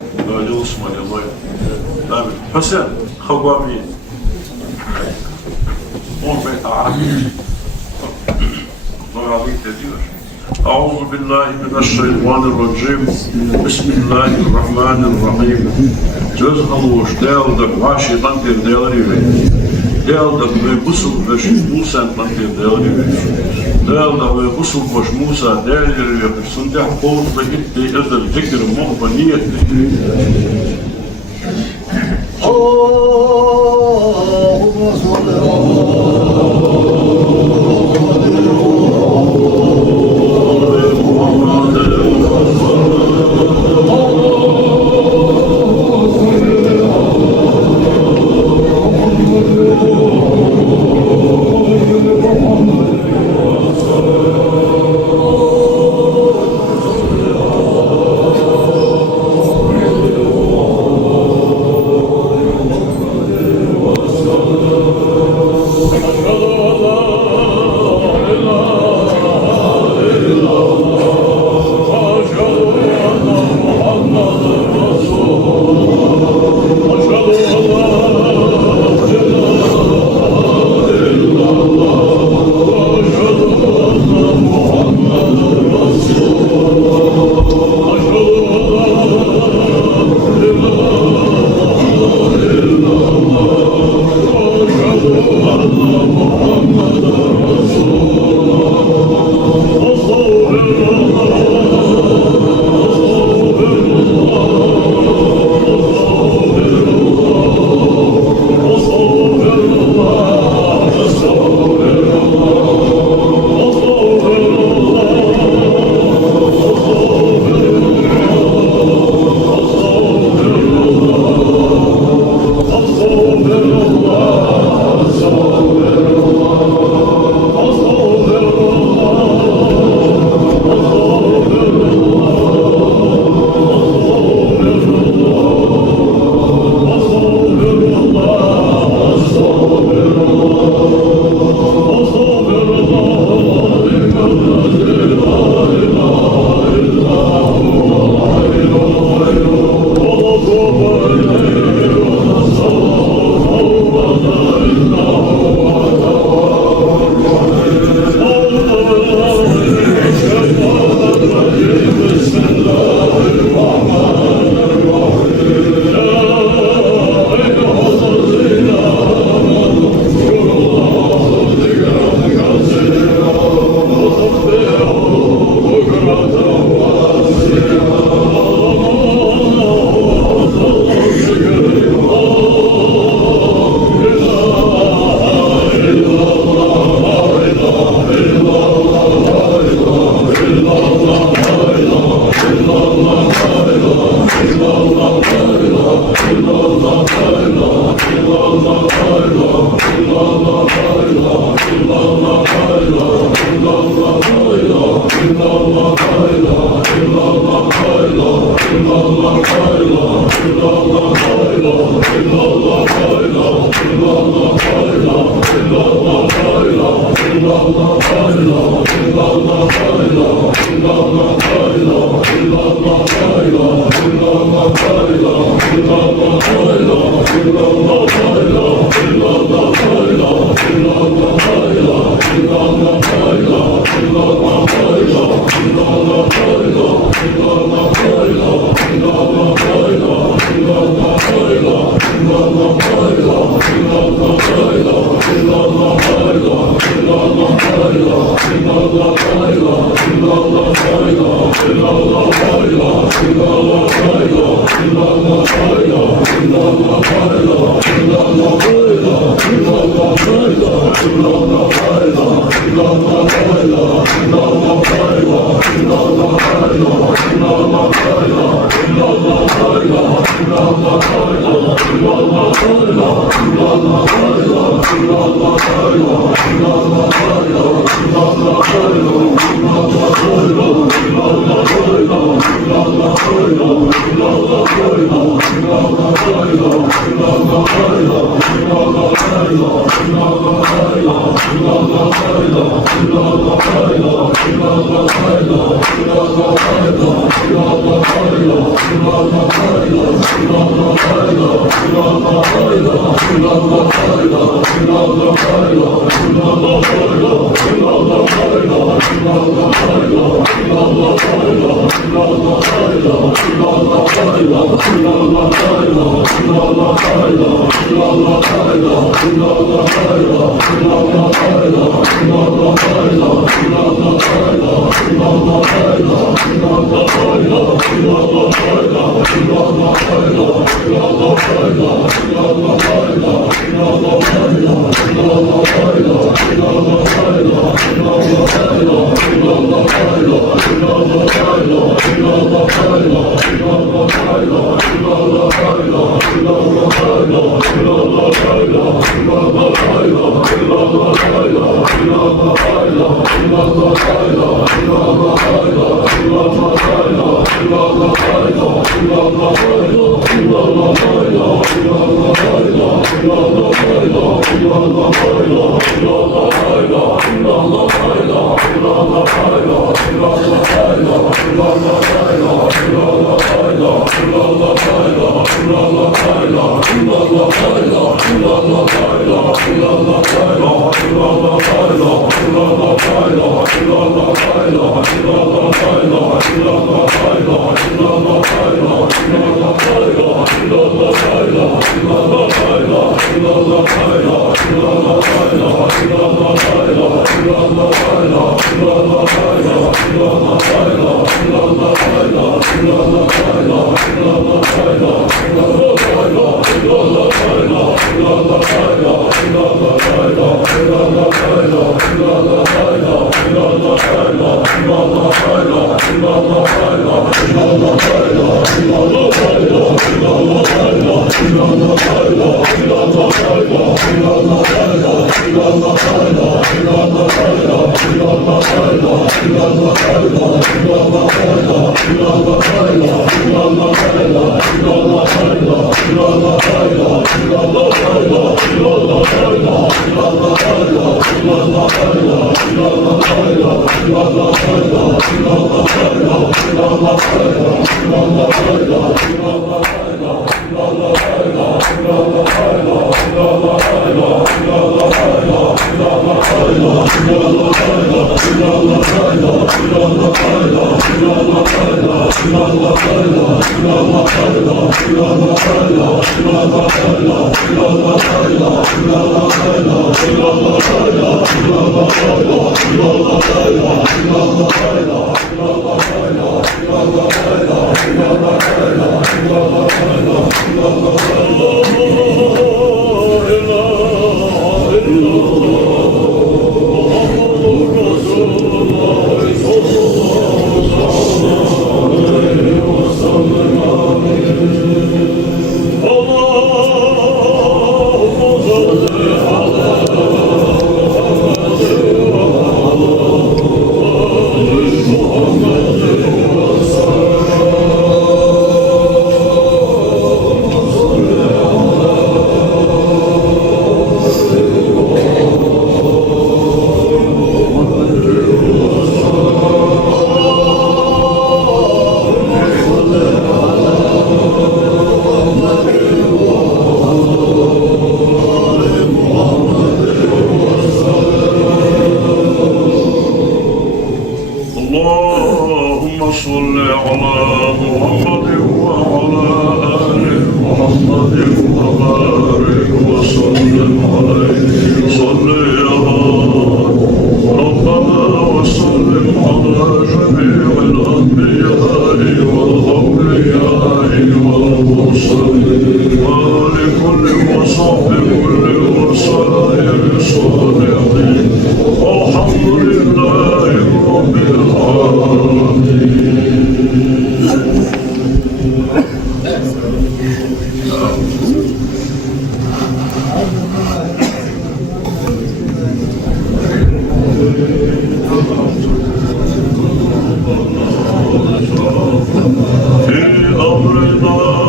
Öyle Osman Allah. Amin. Hasan, Havvami. 15 Arabi. Arabi diyor. أعوذ بالله من الشيطان الرجيم بسم الله الرحمن الرحيم Göz haluş değildir, vaşidan bir değerli değildir ve busul beş Musa mantir değerli değildir ve busul beş Musa değerli ve sunca kol ve gitti ezel zikr muhbaniyet Allahümme salli Allah في أمرنا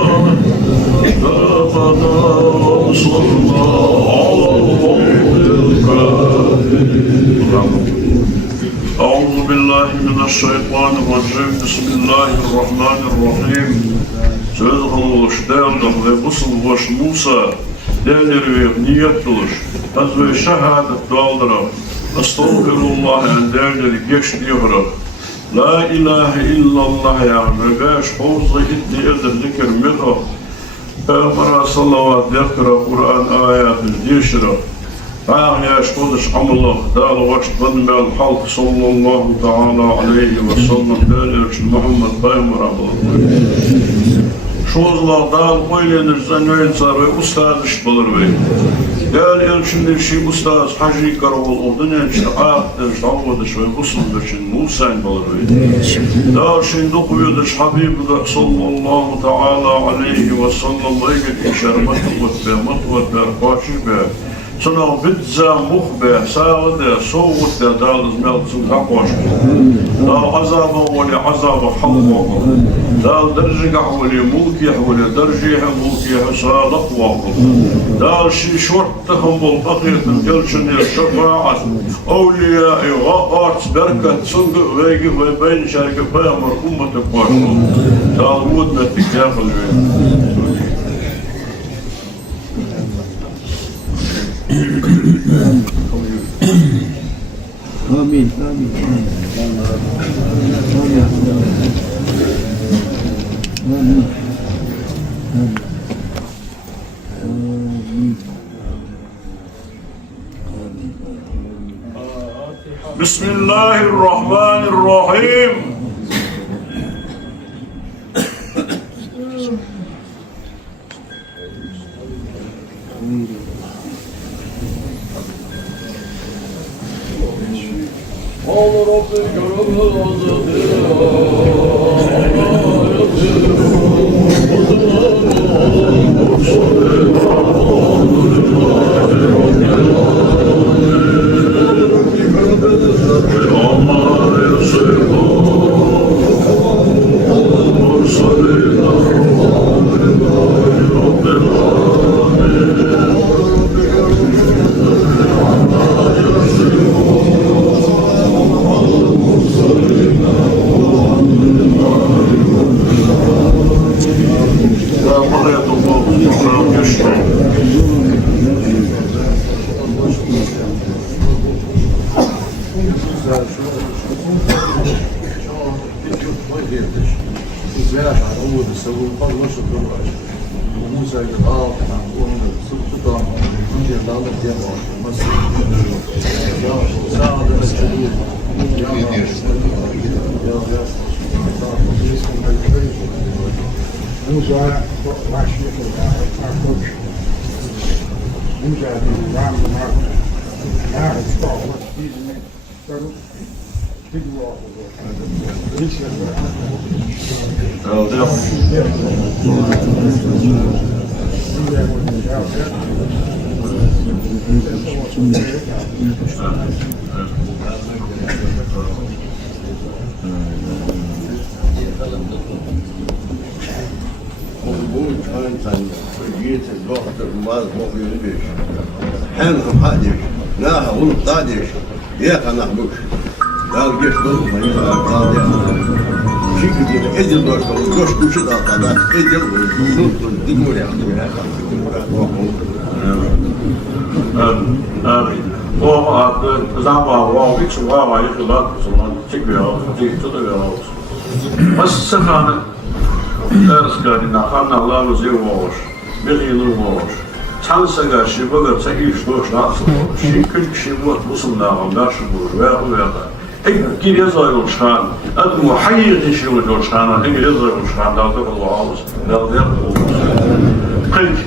صل على محمد. أعوذ بالله من الشيطان الرجيم. بسم الله الرحمن الرحيم. Söz kılış, değerlik ve kısılmış Musa, değerleri niyet kılış, hazve şehadet dağıldırak, estağfirullah en değerleri geçtiğirak, la ilahe illallah yani, beş hovza hiddi edir zikir mihra, Peygamber'e salavat yakıra, Kur'an ayatı dişira, Ağam yaş kılıç amıllah, dağlı vakit bandmel halk sallallahu ta'ala aleyhi ve sellem, değerler için Muhammed Peygamber abla. Şozlar dağıl koylanırsan öğünsar ve ustaz iş bulur ve değerli elçinde şey ustaz hacı karavol olduğunu için ayakta şavvadış ve usuldur için Musa'yn bulur ve dağıl şimdi okuyudur Habib'de sallallahu ta'ala aleyhi ve sellem ve git şerbetin ve matvet ve Sonra bitza muhbe, sağda, soğukta dağılız meltsin kakoş. Dağ azabı veli azabı halkı. Dağ dercigah veli mulkiyah veli derciyah mulkiyah sağlık vakı. Dağ şorttahım bol pakiyetin gelçini şefaat. Evliyai gâart berkat sıngı vegi ve beyn şerki peyamır ümmeti koşu. Dağ mudne tikâfıl ve. Amin. Bismillahirrahmanirrahim. Allah Rabbi Sefane erskadina Allah zevvoş, bilgiluvoş. Çalsaga şivaga çekiş doş nasıl? Şikün şivot musulman nasıl olur ve uyada. İngiliz ayrılışan, adı muhayyir şivot ayrılışan, İngiliz ayrılışan da da Allah'ımız. Nerede olur? Kıyk.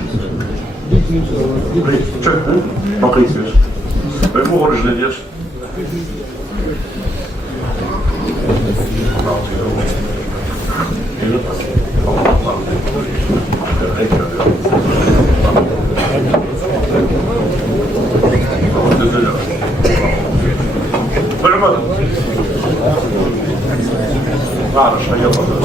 Çok bakıyoruz. Ve bu orijinaliyiz. Böyle mi? Var, şey yapalım.